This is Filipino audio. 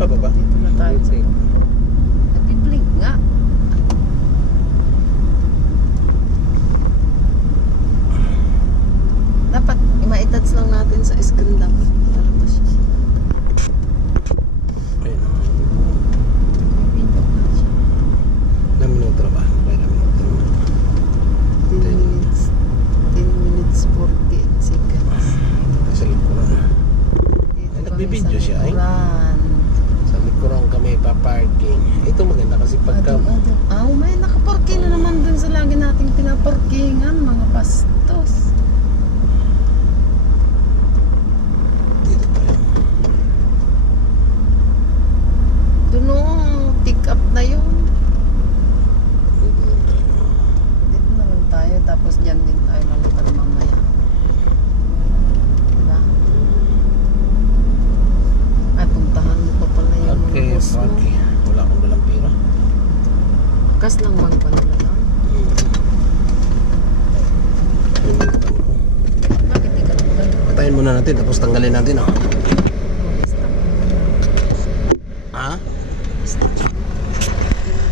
Pababa. Dito na tayo sa nagbi-blink nga. Dapat i-touch lang natin sa screen dapat lalabas siya. Ayun. May pinto na siya. Ilang minuto na ba? Kaya ilang minuto na. 10 minutes 48 seconds. Sa likuran. Dito Ay, kami nagbibideo sa siya, ay? likuran. Sa likuran kami pa-parking. Ito maganda kasi pagka... May nakaparking na naman dun sa lagi nating pinaparkingan, mga pastos. Dito tayo. Doon nung pick up na yun. Dito na tayo. Dito na lang tayo, tapos dyan din tayo lalakad mamaya. Diba? Ay, puntahan mo pa pala yung Okay, mga boss mo. okay. Wala akong dalang pera. Kas lang bang panila lang? Yung mga tanong ko. Bakit di ka lang ganun? Patayin muna natin tapos tanggalin natin.